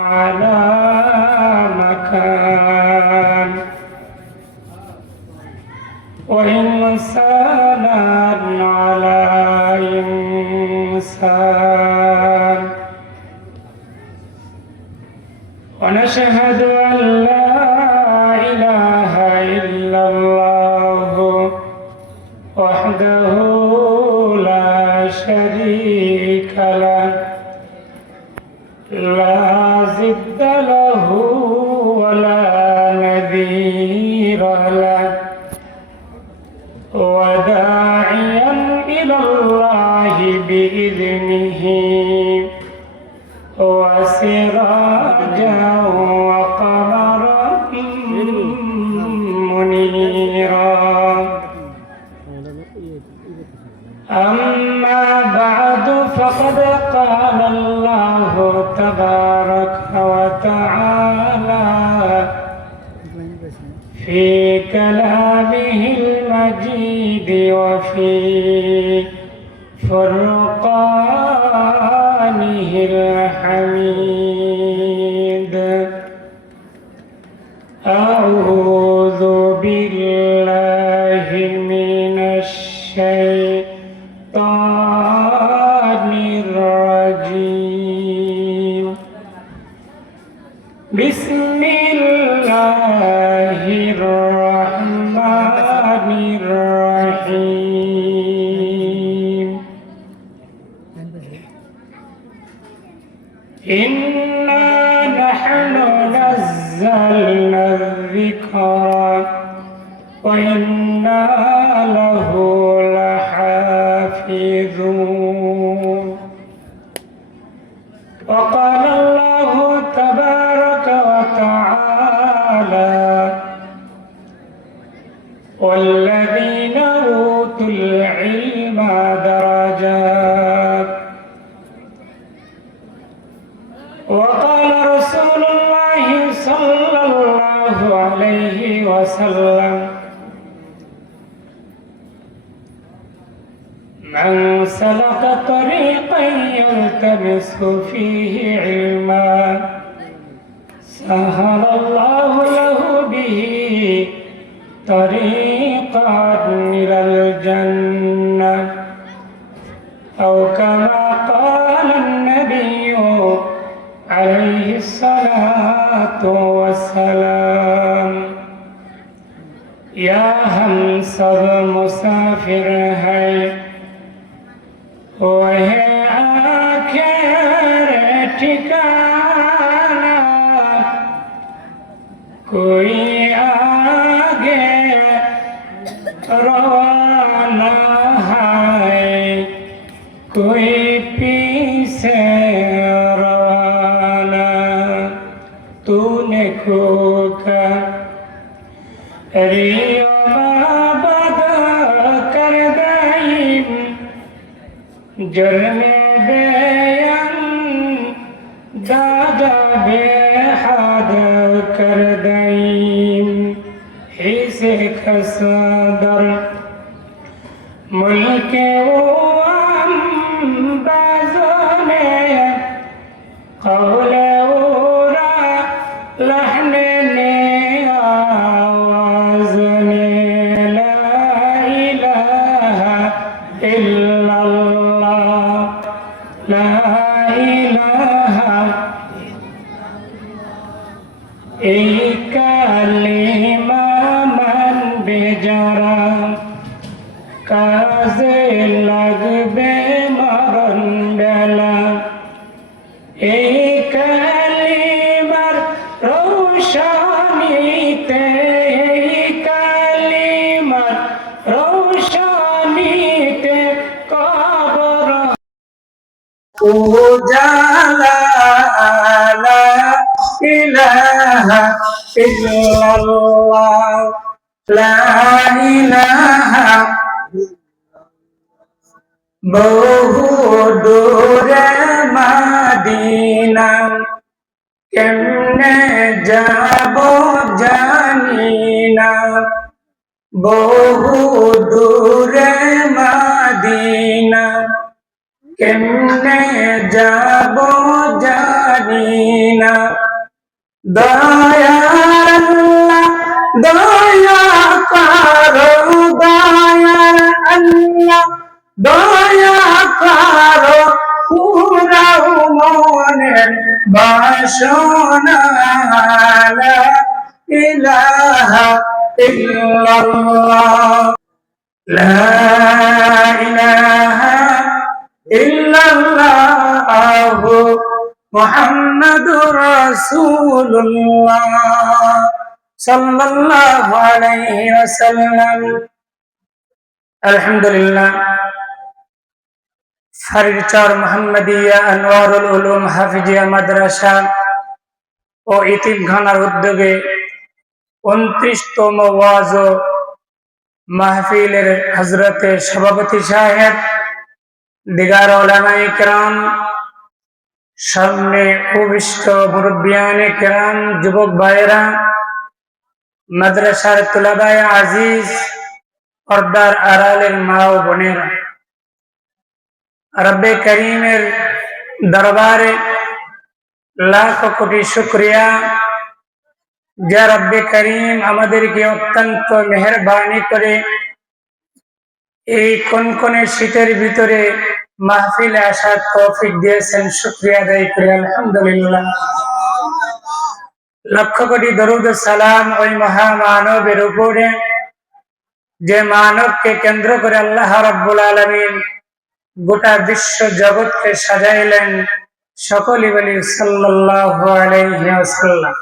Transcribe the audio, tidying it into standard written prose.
على مكان وإنسانا على إنسان ونشهد أن لا إله إلا الله وحده لا شريك له لا ضد له ولا نذير له وداعيا إلى الله بإذنه وسراجا وقمرا منيرا أما بعد فقد قال الله تبارك وتعالى في كلامه المجيد وفي فرقانه الحميد أعوذ بالله من الشيطان الرجيم بسم الله الرحمن الرحيم إنا نحن نزلنا الذكر وإنا له لحافظون وقال الله تبارك وتعالى والذين أوتوا العلم درجات وقال رسول الله صلى الله عليه وسلم من سلك طريقا يلتمس فيه علما سهل الله له به طريقا إلى الجنة أو كما قال النبي عليه الصلاة والسلام يا हम सब मुसाफिर हैं वह आखिर ठिकाना कोई आगे रवाना है कोई पीछे रवाना तूने खोका रियो बाबा कर दाइम जुर्मे बेयन दादा बेहद कर दाइम हिसे खसदर मुल्के ओम बाज़ोने कौले ओरा लहने ने आवाज़ ने ला इलाहा इल्लल्लाह ला इलाहा एक कलिमा मन बेजारा काजे लगबे मरन बेला एक कलिमार रोशनीते एक कलिमार रोशनीते कब्र उजाला ला इलाहा इल्लल्लाह ला इलाहा বহু দূরে মদিনা কেমনে যাব জানি না বহু দূরে মদিনা কেমনে যাব জানি না। দয়ার আল্লাহ দয়া করো, দয়ার আল্লাহ দয়া করো, পুরাও মনের বাসনা। লা ইলাহা ইল্লাল্লাহ, লা ইলাহা ইল্লাল্লাহু মুহাম্মাদুর রাসূলুল্লাহ সাল্লাল্লাহু আলাইহি ওয়াসাল্লাম। আলহামদুলিল্লাহ, ফারিরচর মুহাম্মাদিয়া আনোয়ারুল উলুম হাফিজিয়া মাদ্রাসা ও ইতিমখানার উদ্যোগে 29তম ওয়াজ ও মাহফিলের হযরতে সভাপতি সাহেব, দিগার উলামায়ে কেরাম, সামনে উপবিষ্ট মুরব্বিয়ানে কেরাম, যুবক ভাইয়েরা, মাদ্রাসার তুলাবায়ে আজিজ, পর্দার আড়ালের মা ও বোনেরা, রব্বে করিমের দরবারে লাখ কোটি শুকরিয়া যে রব্বে করিম আমাদেরকে অত্যন্ত মেহেরবানি করে এই কনকনে শীতের ভিতরে মাহফিলে আসার তৌফিক দিয়েছেন। শুকরিয়া আদায় করি আলহামদুলিল্লাহ। লক্ষ কোটি দরুদ ও সালাম ওই মহামানবের উপরে যে মানবকে কেন্দ্র করে আল্লাহ রাব্বুল আলামিন গোটা বিশ্ব জগৎকে সাজাইলেন। সকলে বলি সাল্লাল্লাহু আলাইহি ওয়াসাল্লাম।